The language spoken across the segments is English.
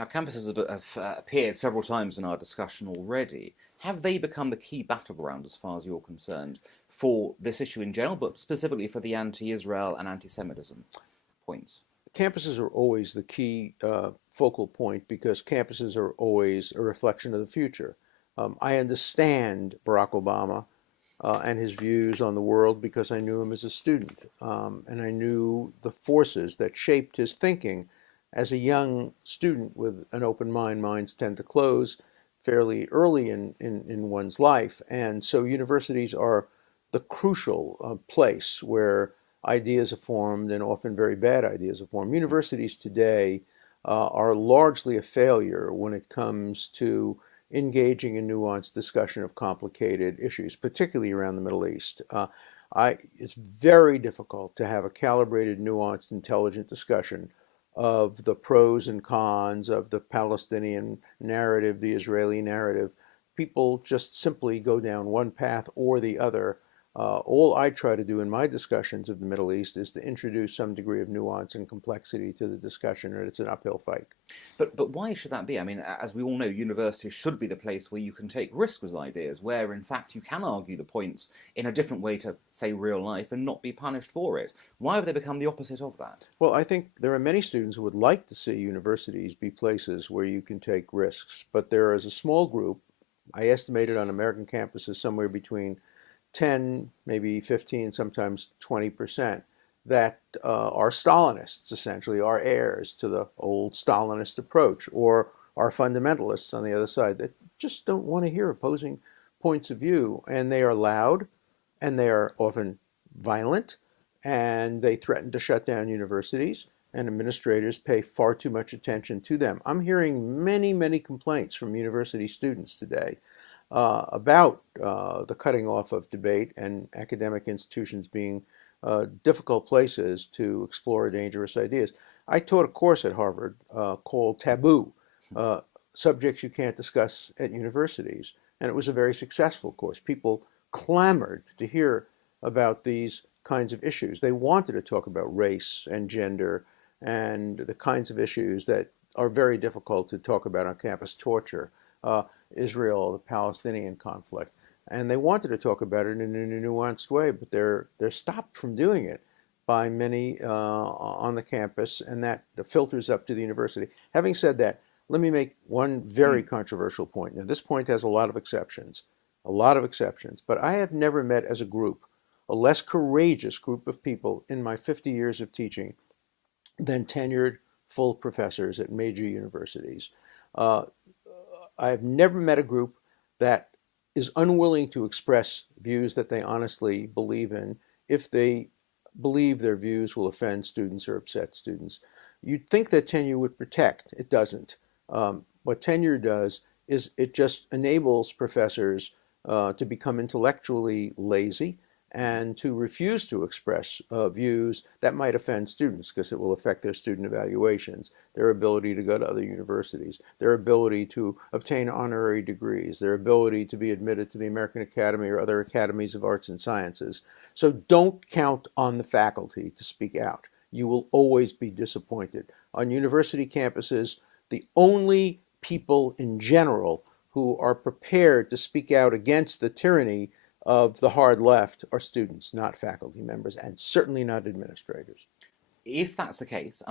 Now, campuses have appeared several times in our discussion already. Have they become the key battleground, as far as you're concerned, for this issue in general, but specifically for the anti-Israel and anti-Semitism points? Campuses are always the key focal point because campuses are always a reflection of the future. I understand Barack Obama and his views on the world because I knew him as a student, and I knew the forces that shaped his thinking. As a young student with an open mind, minds tend to close fairly early in one's life. And so universities are the crucial place where ideas are formed, and often very bad ideas are formed. Universities today are largely a failure when it comes to engaging in nuanced discussion of complicated issues, particularly around the Middle East. It's very difficult to have a calibrated, nuanced, intelligent discussion of the pros and cons of the Palestinian narrative, the Israeli narrative. People just simply go down one path or the other. All I try to do in my discussions of the Middle East is to introduce some degree of nuance and complexity to the discussion, and it's an uphill fight. But why should that be? I mean, as we all know, universities should be the place where you can take risks with ideas, where in fact you can argue the points in a different way to, say, real life and not be punished for it. Why have they become the opposite of that? Well, I think there are many students who would like to see universities be places where you can take risks, but there is a small group, I estimated on American campuses somewhere between 10, maybe 15, sometimes 20%, that are Stalinists, essentially, are heirs to the old Stalinist approach, or are fundamentalists on the other side that just don't want to hear opposing points of view. And they are loud, and they are often violent, and they threaten to shut down universities, and administrators pay far too much attention to them. I'm hearing many, many complaints from university students today about the cutting off of debate and academic institutions being difficult places to explore dangerous ideas. I taught a course at Harvard called Taboo, uh, Subjects You Can't Discuss at Universities, and it was a very successful course. People clamored to hear about these kinds of issues. They wanted to talk about race and gender and the kinds of issues that are very difficult to talk about on campus: torture, uh, Israel, the Palestinian conflict. And they wanted to talk about it in a nuanced way, but they're stopped from doing it by many on the campus, and that filters up to the university. Having said that, let me make one very controversial point. Now, this point has a lot of exceptions, but I have never met as a group a less courageous group of people in my 50 years of teaching than tenured full professors at major universities. Uh, I've never met a group that is unwilling to express views that they honestly believe in if they believe their views will offend students or upset students. You'd think that tenure would protect. It doesn't. What tenure does is it just enables professors to become intellectually lazy and to refuse to express views that might offend students because it will affect their student evaluations, their ability to go to other universities, their ability to obtain honorary degrees, their ability to be admitted to the American Academy or other academies of arts and sciences. So don't count on the faculty to speak out. You will always be disappointed. On university campuses, the only people in general who are prepared to speak out against the tyranny of the hard left are students, not faculty members, and certainly not administrators. If that's the case,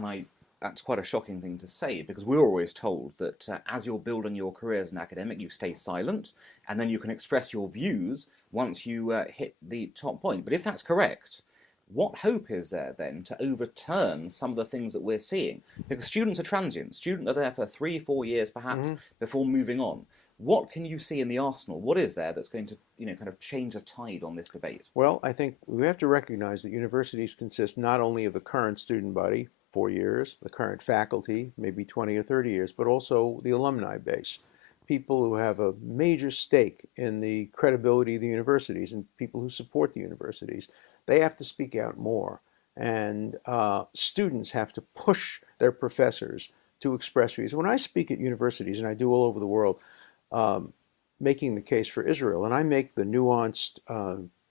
that's quite a shocking thing to say because we're always told that as you're building your career as an academic, you stay silent and then you can express your views once you hit the top point. But if that's correct, what hope is there then to overturn some of the things that we're seeing? Because students are transient. Students are there for 3, 4 years perhaps before moving on. What can you see in the arsenal? What is there that's going to, kind of change the tide on this debate? Well, I think we have to recognize that universities consist not only of the current student body, 4 years, the current faculty, maybe 20 or 30 years, but also the alumni base, people who have a major stake in the credibility of the universities and people who support the universities. They have to speak out more. And students have to push their professors to express views. When I speak at universities, and I do all over the world, um, making the case for Israel, and I make the nuanced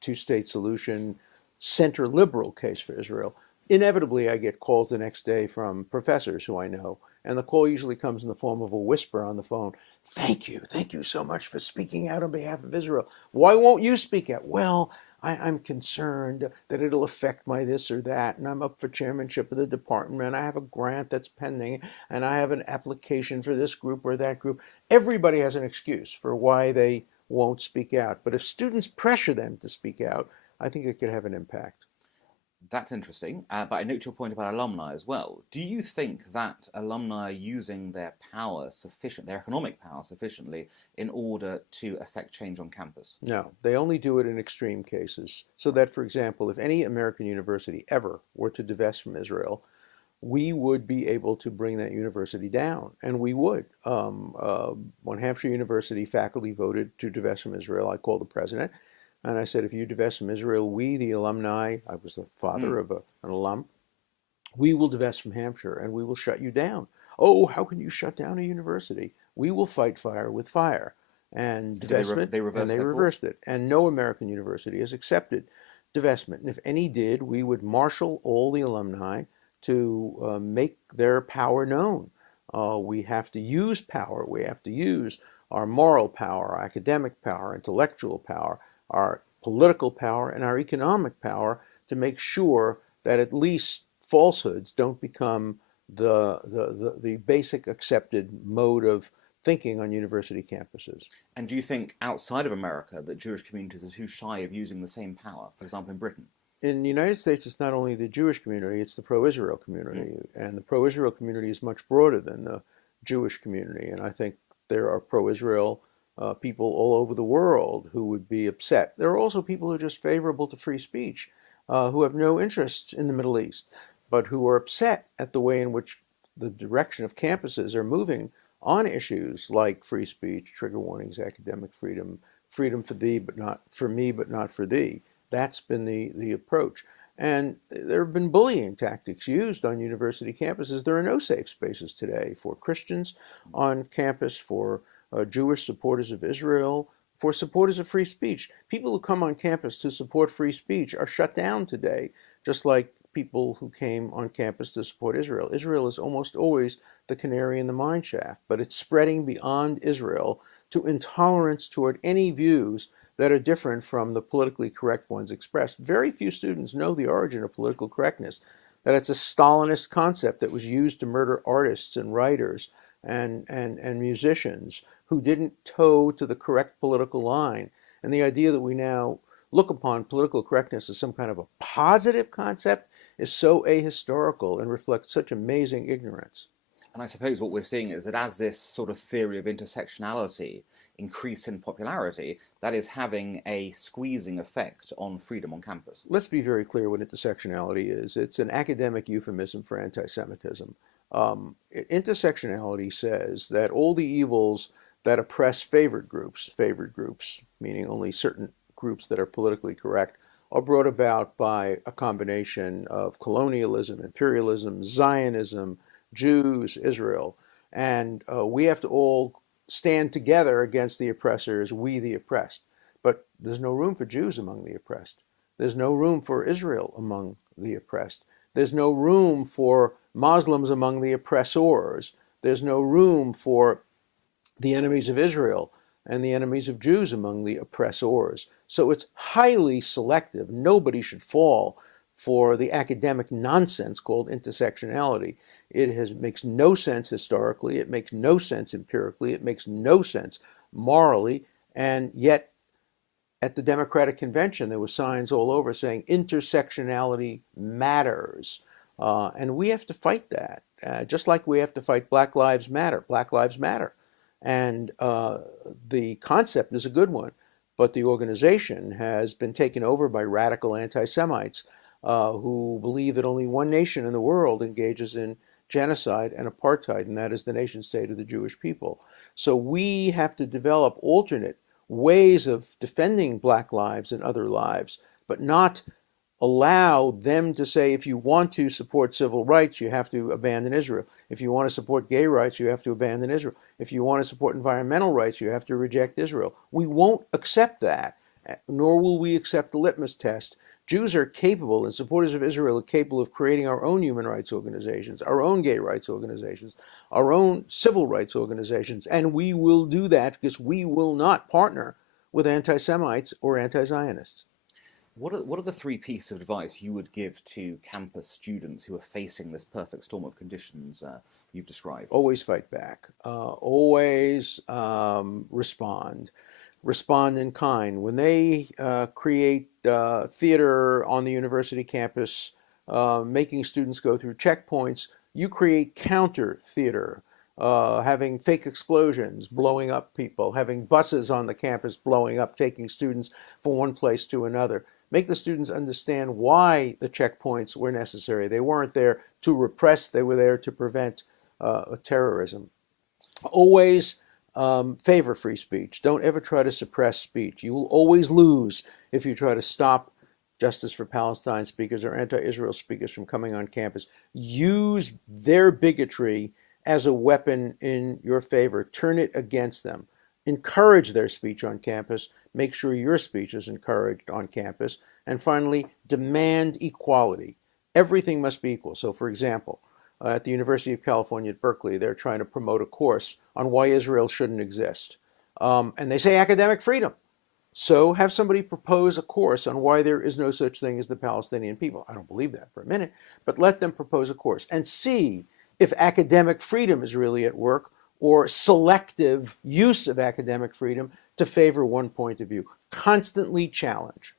two-state solution, center liberal case for Israel. Inevitably, I get calls the next day from professors who I know And the call usually comes in the form of a whisper on the phone. Thank you so much for speaking out on behalf of Israel. Why won't you speak out? Well, I'm concerned that it'll affect my this or that, and I'm up for chairmanship of the department, and I have a grant that's pending, and I have an application for this group or that group. Everybody has an excuse for why they won't speak out. But if students pressure them to speak out, I think it could have an impact. That's interesting, but I note your point about alumni as well. Do you think that alumni are using their power their economic power sufficiently, in order to affect change on campus? No, they only do it in extreme cases. So that, for example, if any American university ever were to divest from Israel, we would be able to bring that university down, and we would. When Hampshire University faculty voted to divest from Israel, I called the president, and I said, if you divest from Israel, we, the alumni, I was the father Mm. of an alum, we will divest from Hampshire and we will shut you down. Oh, how can you shut down a university? We will fight fire with fire. And Did divestment, they and reverse they their course? reversed it. And no American university has accepted divestment. And if any did, we would marshal all the alumni to make their power known. We have to use power. We have to use our moral power, our academic power, intellectual power, our political power, and our economic power to make sure that at least falsehoods don't become the basic accepted mode of thinking on university campuses. And do you think outside of America that Jewish communities are too shy of using the same power? For example, in Britain? In the United States, it's not only the Jewish community, it's the pro-Israel Mm. community. And the pro-Israel community is much broader than the Jewish community. And I think there are pro-Israel people all over the world who would be upset. There are also people who are just favorable to free speech, who have no interests in the Middle East, but who are upset at the way in which the direction of campuses are moving on issues like free speech, trigger warnings, academic freedom, freedom for thee, but not for me, but not for thee. That's been the approach. And there have been bullying tactics used on university campuses. There are no safe spaces today for Christians on campus, for Jewish supporters of Israel, for supporters of free speech. People who come on campus to support free speech are shut down today, just like people who came on campus to support Israel. Israel is almost always the canary in the mine shaft, but it's spreading beyond Israel to intolerance toward any views that are different from the politically correct ones expressed. Very few students know the origin of political correctness, that it's a Stalinist concept that was used to murder artists and writers and musicians who didn't toe to the correct political line. And the idea that we now look upon political correctness as some kind of a positive concept is so ahistorical and reflects such amazing ignorance. And I suppose what we're seeing is that as this sort of theory of intersectionality increase in popularity, that is having a squeezing effect on freedom on campus. Let's be very clear what intersectionality is. It's an academic euphemism for anti-Semitism. Intersectionality says that all the evils that oppress favored groups, meaning only certain groups that are politically correct, are brought about by a combination of colonialism, imperialism, Zionism, Jews, Israel. And we have to all stand together against the oppressors, we the oppressed. But there's no room for Jews among the oppressed. There's no room for Israel among the oppressed. There's no room for Muslims among the oppressors. There's no room for the enemies of Israel and the enemies of Jews among the oppressors. So it's highly selective. Nobody should fall for the academic nonsense called intersectionality. Makes no sense historically. It makes no sense empirically. It makes no sense morally. And yet, at the Democratic Convention, there were signs all over saying intersectionality matters. And we have to fight that, just like we have to fight Black Lives Matter. Black Lives Matter. And the concept is a good one, but the organization has been taken over by radical anti-Semites who believe that only one nation in the world engages in genocide and apartheid, and that is the nation state of the Jewish people. So we have to develop alternate ways of defending Black lives and other lives, but not allow them to say, if you want to support civil rights, you have to abandon Israel. If you want to support gay rights, you have to abandon Israel. If you want to support environmental rights, you have to reject Israel. We won't accept that, nor will we accept the litmus test Jews are capable, and supporters of Israel are capable of creating our own human rights organizations, our own gay rights organizations, our own civil rights organizations, and we will do that because we will not partner with anti-Semites or anti-Zionists. What are the three pieces of advice you would give to campus students who are facing this perfect storm of conditions you've described? Always fight back. Always respond. Respond in kind. When they create theater on the university campus, making students go through checkpoints, you create counter theater, having fake explosions, blowing up people, having buses on the campus blowing up, taking students from one place to another. Make the students understand why the checkpoints were necessary. They weren't there to repress, they were there to prevent terrorism. Always favor free speech. Don't ever try to suppress speech. You will always lose if you try to stop Justice for Palestine speakers or anti-Israel speakers from coming on campus. Use their bigotry as a weapon in your favor. Turn it against them. Encourage their speech on campus. Make sure your speech is encouraged on campus. And finally, demand equality. Everything must be equal. So, for example, at the University of California at Berkeley, they're trying to promote a course on why Israel shouldn't exist. And they say academic freedom. So have somebody propose a course on why there is no such thing as the Palestinian people. I don't believe that for a minute, but let them propose a course and see if academic freedom is really at work or selective use of academic freedom to favor one point of view. Constantly challenge.